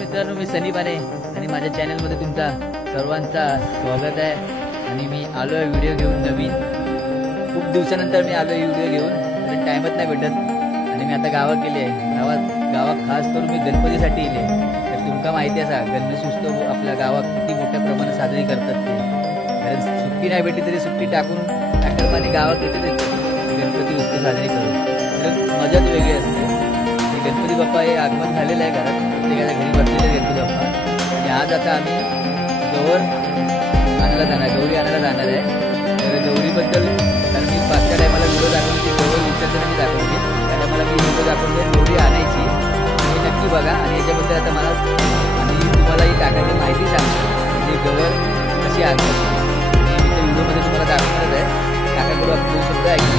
मित्रांनो, मी सनी बारे आणि माझ्या चॅनलमध्ये तुमचा सर्वांचा स्वागत आहे. आणि मी आलो आहे व्हिडिओ घेऊन नवीन. खूप दिवसानंतर मी आलो आहे व्हिडिओ घेऊन, कारण टाईमच नाही भेटत. आणि मी आता गावात गेले आहे. गावात खास करून मी गणपतीसाठी येले. तर तुमका माहिती आहे गणेश उत्सव आपल्या गावात किती मोठ्या प्रमाणात साजरी करतात ते. कारण सुट्टी नाही भेटली तरी सुट्टी टाकून गावात येते गणपती उत्सव साजरी करून. तर मजाच वेगळी असते. गणपती बाप्पा हे आगमन झालेलं आहे घरात, प्रत्येकाच्या घरी बसलेले गणपती बाप्पा. आणि आज आता आम्ही गौरी आणायला जाणार आहे. तर गौरीबद्दल कारण मी मागच्या टायमाला व्हिडिओ दाखवली, ती गौरी विसर्जन मी दाखवली. त्या टायमाला मी व्हिडिओ दाखवले गौरी आणायची. हे नक्की बघा. आणि याच्याबद्दल आता मला आणि तुम्हाला ही काकाची माहिती सांगतो, म्हणजे गौर कशी आणतात. आणि मी त्या व्हिडिओमध्ये तुम्हाला दाखवणारच आहे. काकाकडून आपण 2 शब्द ऐकून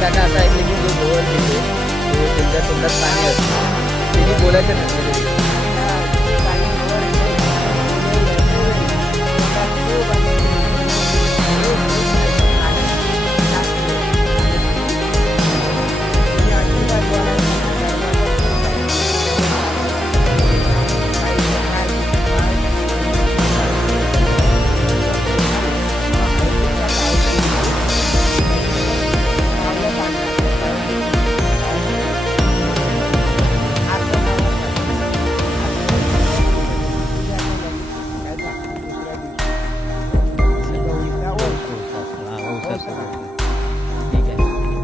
काका असं ऐकलं की जो गोवर देतो तो त्यांच्या तोंडात पाणी असतं, त्यांनी बोलायचं नसतं. ठीक आहे.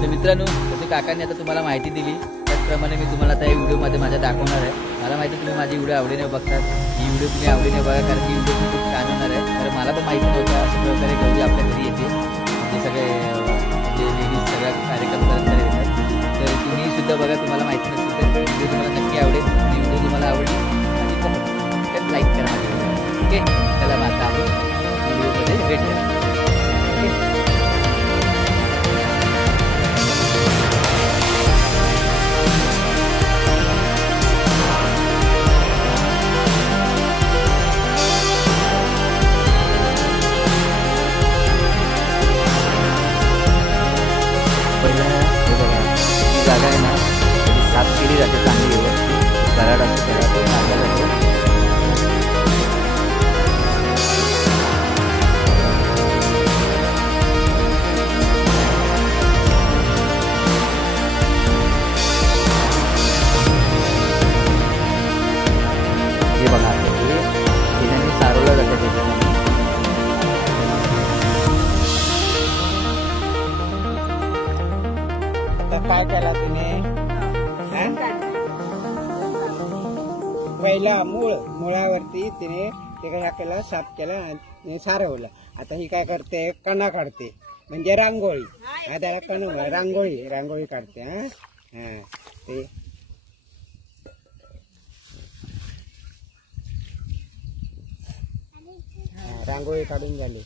तर मित्रांनो, जसे काकांनी आता तुम्हाला माहिती दिली त्याचप्रमाणे मी तुम्हाला त्या व्हिडिओमध्ये माझ्या दाखवणार आहे. मला माहिती तुम्ही माझी व्हिडिओ आवडीने बघतात. ही व्हिडिओ तुम्ही आवडीने बघा, कारण ही व्हिडिओ खूप छान होणार आहे. तर मला पण माहिती नव्हतं अशा प्रकारे गौरी आपल्या घरी येते. ते सगळे म्हणजे लेडीज सगळ्या कार्यक्रम करत येतात. तर तुम्ही सुद्धा बघा. तुम्हाला माहिती नसेल तर व्हिडिओ तुम्हाला नक्की आवडेल. आणि व्हिडिओ तुम्हाला आवडली आणि लाईक करा माझी व्हिडिओ. ओके, चला मग आता आपण व्हिडिओमध्ये भेटूया. जागा आहे ना, ती साफ केली जाते चांगली व्यवस्थित. कराड असं त्याला पण टाकला जातो. हे बघा, हे तिने सारवलं जातं त्याच्यामध्ये. काय केला तुम्ही? पहिला मुळावरती तिने ते काय केलं, साफ केला आणि सारवलं. आता ही काय करते, कणा काढते, म्हणजे रांगोळी. हा, त्याला कणा रांगोळी काढते. हा, ते रांगोळी काढून झाली.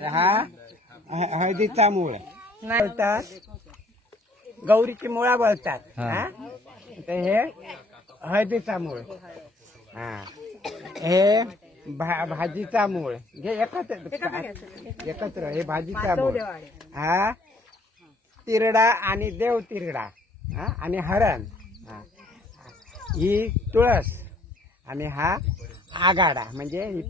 हा हळदीचा मूळ बोलतात, गौरीची मुळा बोलतात. हे हळदीचा मूळ. हे भाजीचा मूळ घे एकत्र हे भाजीचा मूळ हा तिरडा आणि देव तिरडा हा आणि हरण हा ही तुळस आणि हा आगाडा म्हणजे ही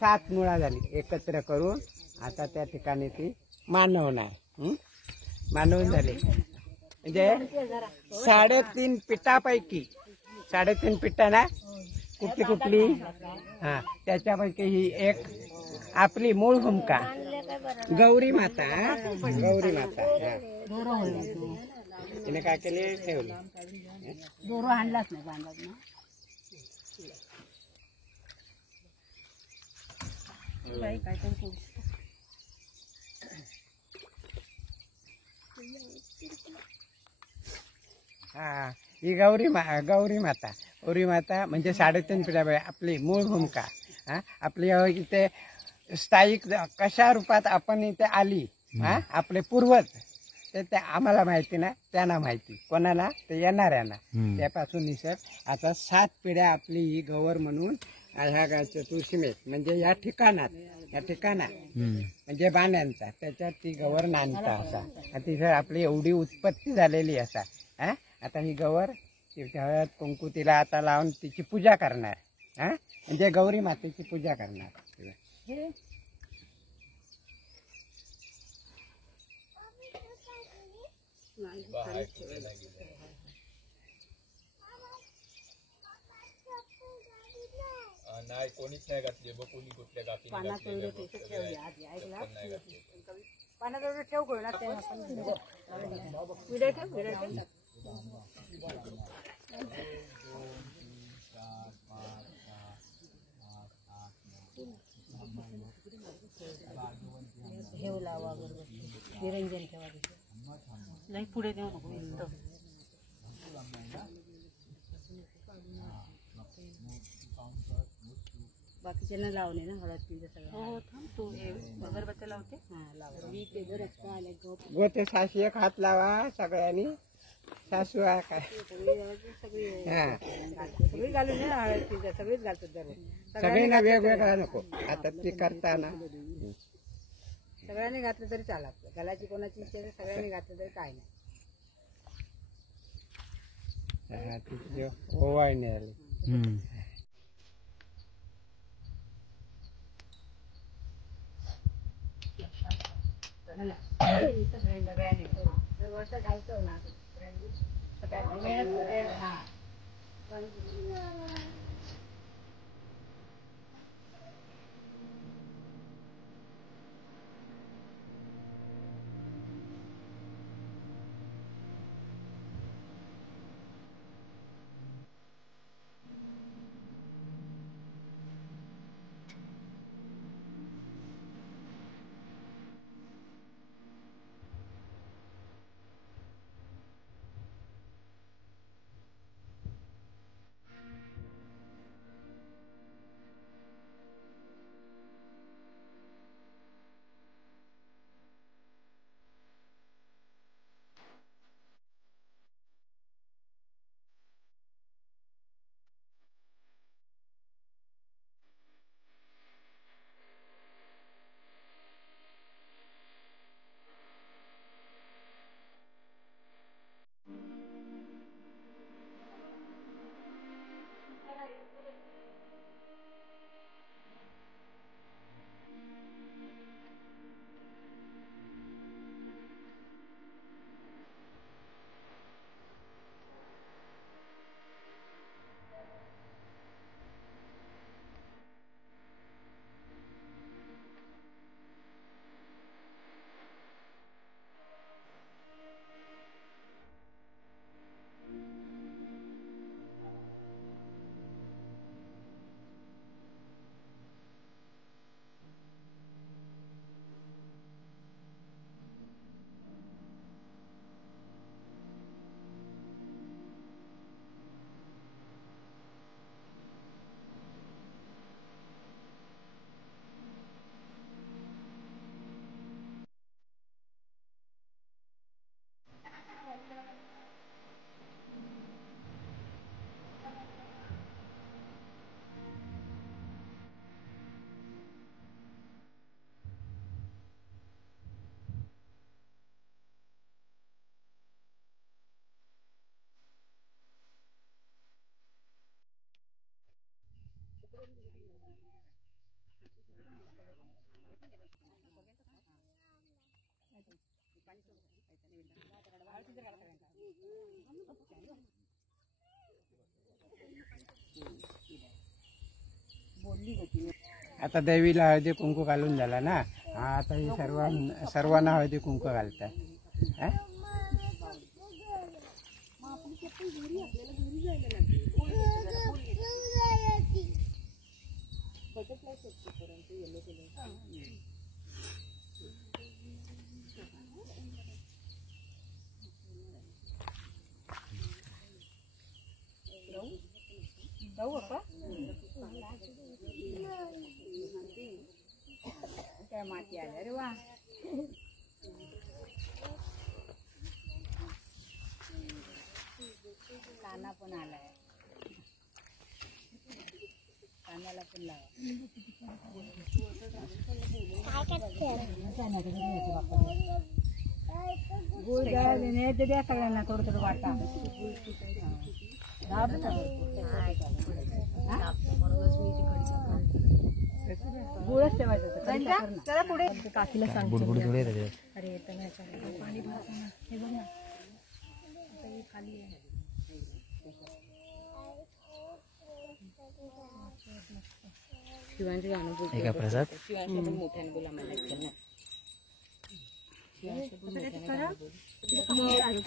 7 मुळा झाली एकत्र करून आता त्या ठिकाणी ती मानवणार मानवून झाली म्हणजे 3.5 पिठापैकी 3.5 पिठा ना कुठली हा त्याच्यापैकी ही एक आपली मूळ भूमिका गौरी माता तिने काय केले ठेवले दोरो हाणलाच नाही बांधलाच ना बाई काहीतरी करू हा ही गौरी माता म्हणजे 3.5 पिढ्या आपली मूळ भूमिका हा आपली इथे स्थायिक कशा रूपात आपण इथे आली हा आपले पूर्वज ते आम्हाला माहिती ना त्यांना माहिती कोणाला ते येणाऱ्यांना त्यापासून निसर्ग आता 7 पिढ्या आपली ही गौर म्हणून ह्या चतुर्थीमेत म्हणजे या ठिकाणात म्हणजे बाण्यांचा त्याच्यात ती गौर नांदता असा तिथे आपली एवढी उत्पत्ती झालेली असा हा आता ही गौर हळद कुंकू तिला आता लावून तिची पूजा करणार हा म्हणजे गौरी मातेची पूजा करणार नाही कोणीच नाही घातली बघ कोणी कुठल्या गाठी पानात एवढे ठेव ऐकला पानात एवढं ठेव करू ना ते आपण विडे ठेव ठेव लावा बरोबर निरंजन ठेवा नाही पुढे देऊ नको बाकीच्यांना लावले ना हळद पिंड सगळं हो थांब तू अगरबत्त्या लावते हा लाव गोटे साशी एक हात लावा सगळ्यांनी सासू आहे काय सगळी घालून ना हळद पिंड सगळीच घालतात दररोज सगळ्यांना वेगवेगळा नको आता ती करताना सगळ्यांनी घातलं तरी चालत घालायची कोणाची इच्छा आहे सगळ्यांनी घातलं तरी काय नाही ओवाळणी आली आता देवीला हळदी कुंकू घालून झाला ना. आता ही सर्वांना हळदी कुंकू घालतात. हा? जाऊ बाप्पा काय माती आल्या रे वा. काना पण आलाय. कानाला पण लावा. गुळ द्या सगळ्यांना थोडं थोडं वाटा. गुळच ठेवायचं. जरा पुढे काकीला सांग. बुडबुड थोडे अरे पाणी भरताना हे बघ ना आता हे खाली आहे. शिवांचे गाणं बोल. एका प्रसाद शिवांचे पण मोठ्याने बोला मला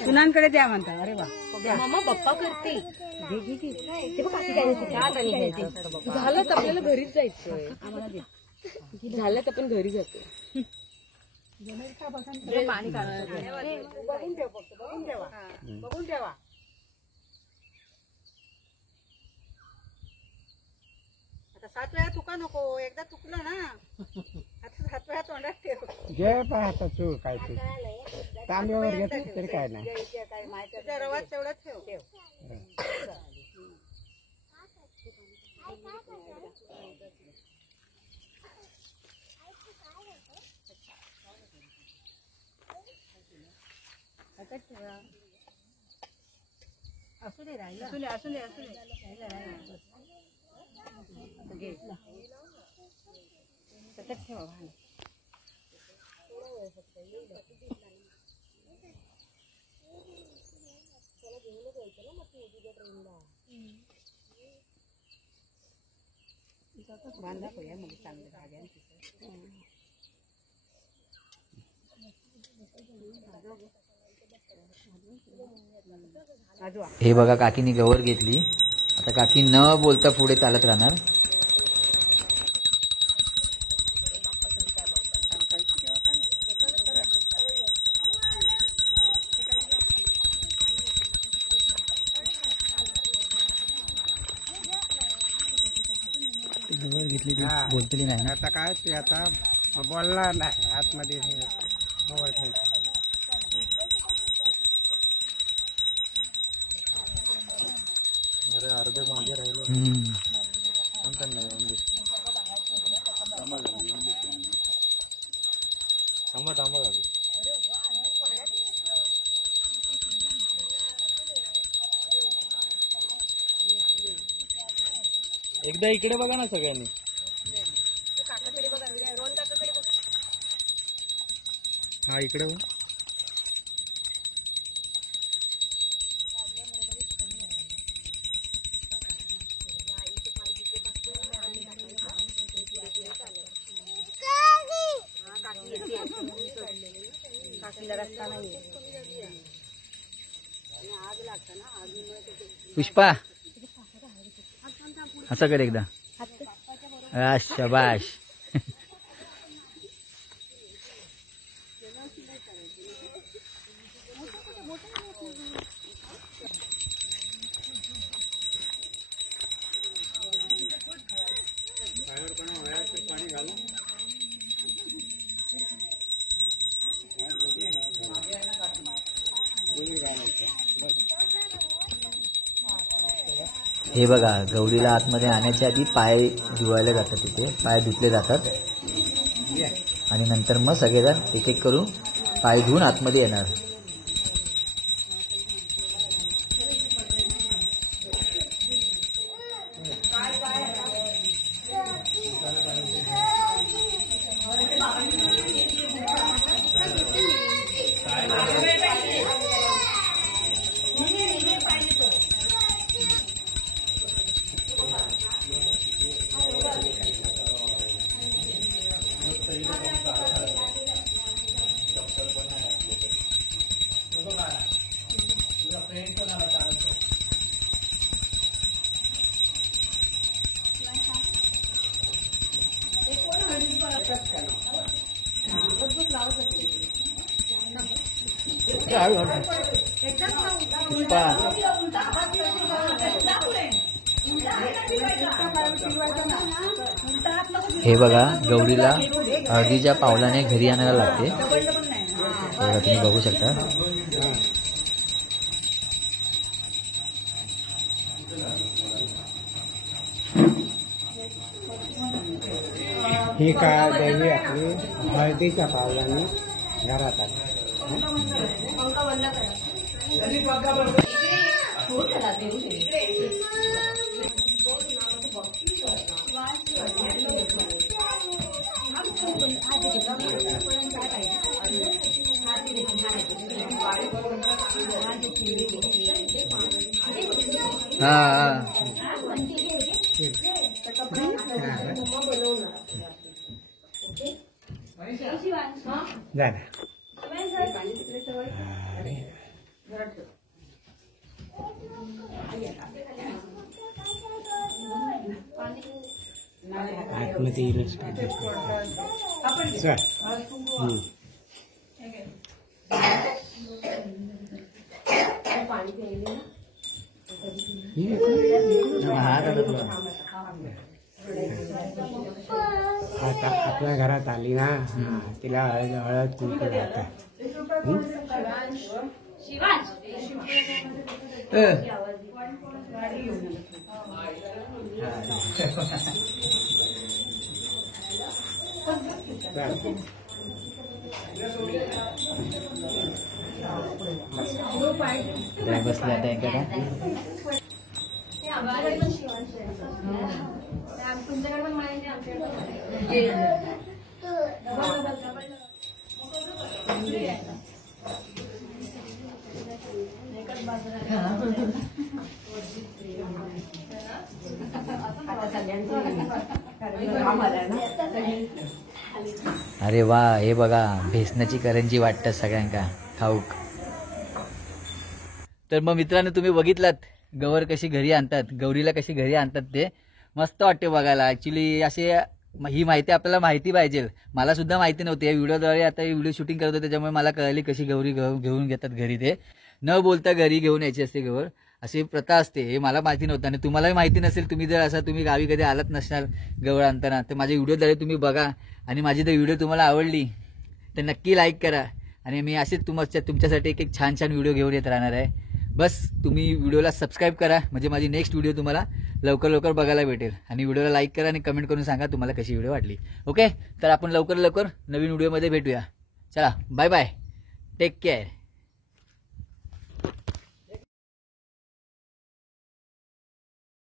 सुनांकडे द्या म्हणता. अरे वा मामा बाप्पा करते. झालं तर आपल्याला घरीच जायचं. आम्हाला दे. झालं तर आपण घरी जातो. पाणी बघून ठेव फक्त. बघून ठेवा. बघून ठेवा. आता 7 वेळा चुका नको. एकदा चुकलं ना आता 7 वेळा तोंडात ठेव. घे पाहता चूक काय ते तांब्यावर घेतली तरी काय नाही. रवात तेवढं ठेव. असू दे राहिलं. असू दे असू दे असू दे. घे सतत ठेवा. बांधा पडूया मग चांगलं भाज्या. हे बघा काकीने गवर घेतली. आता काकी न बोलता पुढे चालत राहणार. गवर घेतली ती बोलतली नाही. आता काय ते आता बोलणार नाही. आतमध्ये मोबाईल ठेवायचं. अर्धे मागे राहिलो. थांबा थांबा झाली. एकदा इकडे बघा ना सगळ्यांनी. हा इकडे पुष्पा असं कर एकदा. शाबाश. हे बघा गौरीला आतमध्ये आणण्याच्या आधी पाय धुवायला जातात. तिथे पाय धुतले जातात आणि नंतर मग सगळेजण एक एक करून पाय धुवून आतमध्ये येणार. हे बघा गौरीला हळदीच्या पावलाने घरी आणायला लागते. बघा तुम्ही बघू शकता. ही का देवी आपली हळदीच्या पावलाने घरात आली. हा झालं. आतमध्ये येईलच पाहिजे. चल. आता आपल्या घरात आली ना, तिला हळद हळद कुंकू लावतात. बसल्या आता तुमच्याकडे पण अरे वा, हे बघा बेसनाची करंजी वाटतं सगळ्यांका खाऊक. तर मग मित्रांनो तुम्ही बघितलात गवर कशी घरी आणतात, गौरीला कशी घरी आणतात. ते मस्त वाटते बघायला. ॲक्च्युली असे ही माहिती आपल्याला माहिती पाहिजे. मला सुद्धा माहिती नव्हती. या व्हिडिओद्वारे आता व्हिडिओ शूटिंग करत होते त्याच्यामुळे मला कळली कशी गौरी घेऊन घेतात घरी. ते न बोलता घरी घेऊन यायची असते गवर, अशी प्रथा असते. हे मला माहिती नव्हतं आणि तुम्हालाही माहिती नसेल. तुम्ही जर असं तुम्ही गावी कधी आलात नसणार गवळ आणताना तर माझ्या व्हिडिओद्वारे तुम्ही बघा. आणि माझी जर व्हिडिओ तुम्हाला आवडली तर नक्की लाईक करा. आणि मी असेच तुमच्यासाठी एक छान छान व्हिडिओ घेऊन येत राहणार आहे. बस तुम्ही व्हिडिओला सबस्क्राईब करा म्हणजे माझी नेक्स्ट व्हिडिओ तुम्हाला लवकर बघायला भेटेल. आणि व्हिडिओला लाईक करा आणि कमेंट करून सांगा तुम्हाला कशी व्हिडिओ वाटली. ओके, तर आपण लवकर नवीन व्हिडिओमध्ये भेटूया. चला, बाय बाय, टेक केअर.